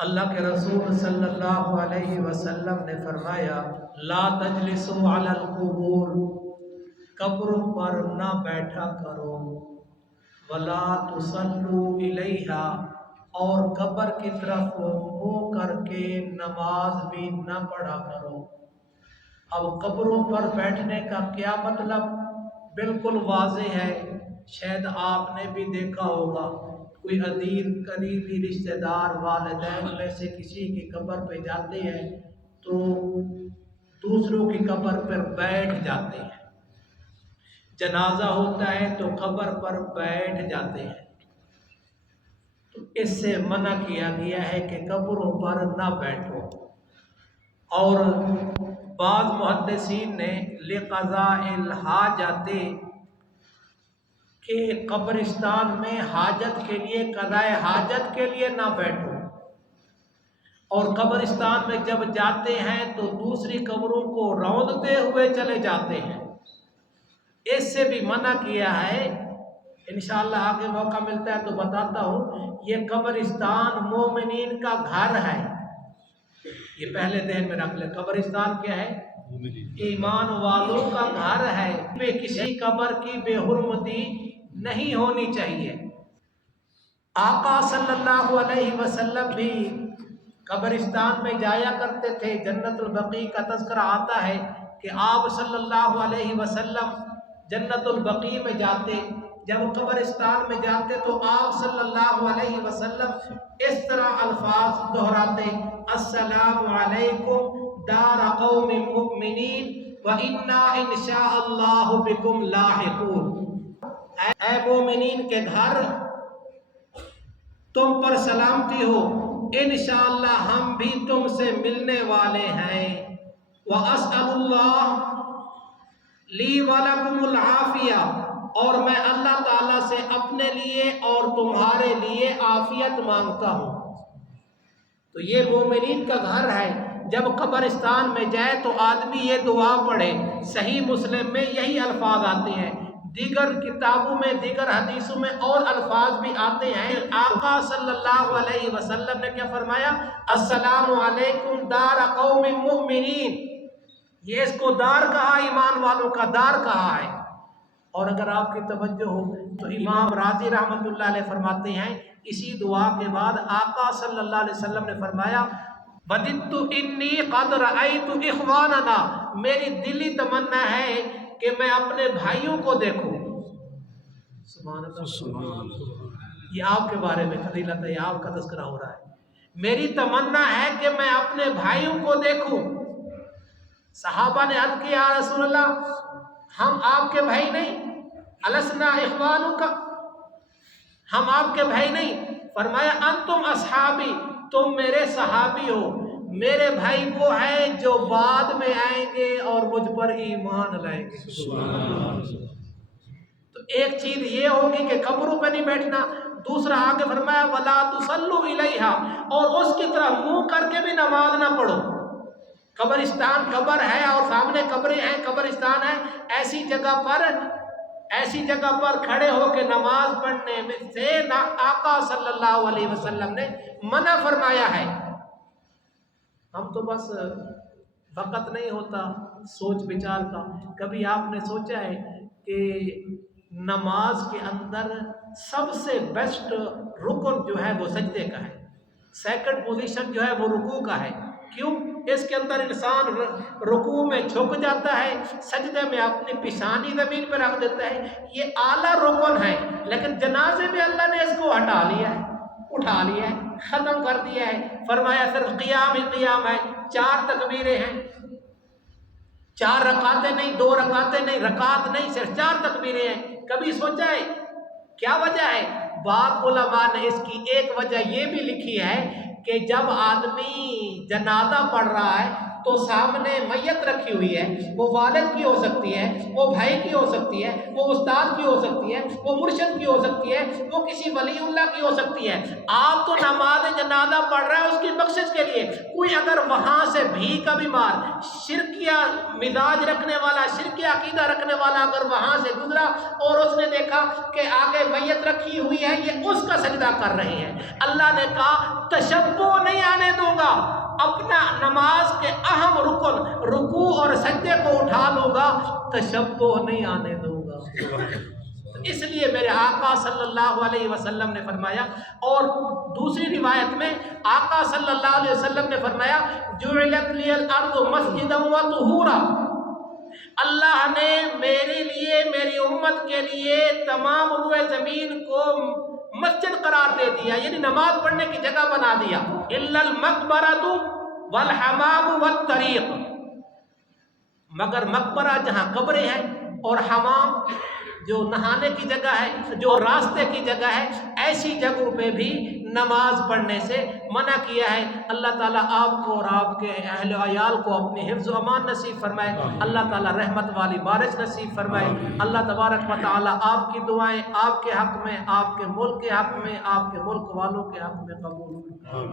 اللہ کے رسول صلی اللہ علیہ وسلم نے فرمایا لا تجلسوا علی القبور، قبروں پر نہ بیٹھا کرو، ولا تصلوا الیہا، اور قبر کی طرف منہ کر کے نماز بھی نہ پڑھا کرو۔ اب قبروں پر بیٹھنے کا کیا مطلب بالکل واضح ہے، شاید آپ نے بھی دیکھا ہوگا کوئی عزیز قریبی رشتہ دار والدین میں سے کسی کی قبر پہ جاتے ہیں تو دوسروں کی قبر پر بیٹھ جاتے ہیں، جنازہ ہوتا ہے تو قبر پر بیٹھ جاتے ہیں۔ تو اس سے منع کیا گیا ہے کہ قبروں پر نہ بیٹھو۔ اور بعض محدثین نے لقضاء الحاجت کہ قبرستان میں حاجت کے لیے، قضاء حاجت کے لیے نہ بیٹھو، اور قبرستان میں جب جاتے ہیں تو دوسری قبروں کو روندتے ہوئے چلے جاتے ہیں، اس سے بھی منع کیا ہے۔ انشاءاللہ آگے موقع ملتا ہے تو بتاتا ہوں۔ یہ قبرستان مومنین کا گھر ہے، یہ پہلے ذہن میں رکھ لیں۔ قبرستان کیا ہے؟ ایمان والوں کا گھر ہے، بے کسی قبر کی بے حرمتی نہیں ہونی چاہیے۔ آقا صلی اللہ علیہ وسلم بھی قبرستان میں جایا کرتے تھے۔ جنت البقیع کا تذکرہ آتا ہے کہ آپ صلی اللہ علیہ وسلم جنت البقیع میں جاتے، جب قبرستان میں جاتے تو آپ صلی اللہ علیہ وسلم اس طرح الفاظ دہراتے: السلام علیکم دار قوم مؤمنین وَإِنَّا إِنْ شَاءَ اللَّهُ بِكُمْ لاحقون، اے مومنین کے گھر، تم پر سلامتی ہو، انشاءاللہ ہم بھی تم سے ملنے والے ہیں۔ وَأَسْأَلُ اللَّهَ لِي وَلَكُمُ الْعَافِيَةَ، اور میں اللہ تعالیٰ سے اپنے لیے اور تمہارے لیے عافیت مانگتا ہوں۔ تو یہ مومنین کا گھر ہے۔ جب قبرستان میں جائے تو آدمی یہ دعا پڑھے۔ صحیح مسلم میں یہی الفاظ آتے ہیں، دیگر کتابوں میں، دیگر حدیثوں میں اور الفاظ بھی آتے ہیں۔ آقا صلی اللہ علیہ وسلم نے کیا فرمایا؟ السلام علیکم دار قوم مؤمنین، یہ اس کو دار کہا، ایمان والوں کا دار کہا ہے۔ اور اگر آپ کی توجہ ہو تو امام راضی رحمۃ اللہ علیہ فرماتے ہیں اسی دعا کے بعد آقا صلی اللہ علیہ وسلم نے فرمایا وَدِدْتُ إِنِّي قَدْ رَأَيْتُ إِخْوَانَنَا، میری دلی تمنا ہے کہ میں اپنے بھائیوں کو دیکھوں۔ سبحان اللہ، یہ آپ کے بارے میں فضیلت ہے، آپ کا تذکرہ ہو رہا ہے۔ میری تمنا ہے کہ میں اپنے بھائیوں کو دیکھوں۔ صحابہ نے عرض کیا یا رسول اللہ، ہم آپ کے بھائی نہیں؟ أَلَسْنَا إِخْوَانُكَ، ہم آپ کے بھائی نہیں؟ فرمایا انتم اصحابی، تم میرے صحابی ہو، میرے بھائی وہ ہیں جو بعد میں آئیں گے اور مجھ پر ایمان لائیں گے۔ تو ایک چیز یہ ہوگی کہ قبروں پہ نہیں بیٹھنا، دوسرا آگے فرمایا وَلَا تُصَلُّوا إِلَيْهَا، اور اس کی طرح منہ کر کے بھی نماز نہ پڑھو۔ قبرستان قبر ہے اور سامنے قبریں ہیں، قبرستان ہے، ایسی جگہ پر کھڑے ہو کے نماز پڑھنے میں سے آقا صلی اللہ علیہ وسلم نے منع فرمایا ہے۔ ہم تو بس وقت نہیں ہوتا سوچ بچار کا۔ کبھی آپ نے سوچا ہے کہ نماز کے اندر سب سے بیسٹ رکن جو ہے وہ سجدے کا ہے، سیکنڈ پوزیشن جو ہے وہ رکوع کا ہے۔ کیوں؟ اس کے اندر انسان رکوع میں جھک جاتا ہے، سجدے میں اپنی پیشانی زمین پہ رکھ دیتا ہے، یہ اعلیٰ رکن ہے۔ لیکن جنازے میں اللہ نے اس کو ہٹا لیا ہے، اٹھا لیا ہے، ختم کر دیا ہے۔ فرمایا صرف قیام ہی قیام ہے، 4 تکبیریں ہیں، 4 رکعتیں نہیں، 2 رکعتیں نہیں، رکعت نہیں، صرف 4 تکبیریں ہیں۔ کبھی سوچا ہے کیا وجہ ہے؟ بعض علماء نے اس کی ایک وجہ یہ بھی لکھی ہے کہ جب آدمی جنازہ پڑھ رہا ہے تو سامنے میت رکھی ہوئی ہے، وہ والد کی ہو سکتی ہے، وہ بھائی کی ہو سکتی ہے، وہ استاد کی ہو سکتی ہے، وہ مرشد کی ہو سکتی ہے، وہ کسی ولی اللہ کی ہو سکتی ہے۔ آپ تو نماز جنازہ پڑھ رہے ہیں اس کی بخشش کے لیے۔ کوئی اگر وہاں سے بھی کا بیمار، شرکیہ مزاج رکھنے والا، شرکیہ عقیدہ رکھنے والا اگر وہاں سے گزرا اور اس نے دیکھا کہ آگے میت رکھی ہوئی ہے، یہ اس کا سجدہ کر رہے ہیں، اللہ نے کہا تشبہ نہیں اپنا نماز کے اہم رکن رکوع اور سجدے کو اٹھا لوں گا، تشبہ نہیں آنے دوں گا۔ اس لیے میرے آقا صلی اللہ علیہ وسلم نے فرمایا، اور دوسری روایت میں آقا صلی اللہ علیہ وسلم نے فرمایا جعلت لی الارض مسجدا وطہورا، اللہ نے میرے لیے، میری امت کے لیے تمام روئے زمین کو مسجد قرار دے دیا، یعنی نماز پڑھنے کی جگہ بنا دیا، الا المقبرۃ والحمام والطریق، مگر مقبرہ جہاں قبریں ہیں اور حمام جو نہانے کی جگہ ہے، جو راستے کی جگہ ہے، ایسی جگہوں پہ بھی نماز پڑھنے سے منع کیا ہے۔ اللہ تعالیٰ آپ کو اور آپ کے اہل و عیال کو اپنی حفظ و امان نصیب فرمائے، اللہ تعالیٰ رحمت والی بارش نصیب فرمائے، اللہ تبارک و تعالیٰ آپ کی دعائیں آپ کے حق میں، آپ کے ملک کے حق میں، آپ کے ملک والوں کے حق میں قبول فرمائے۔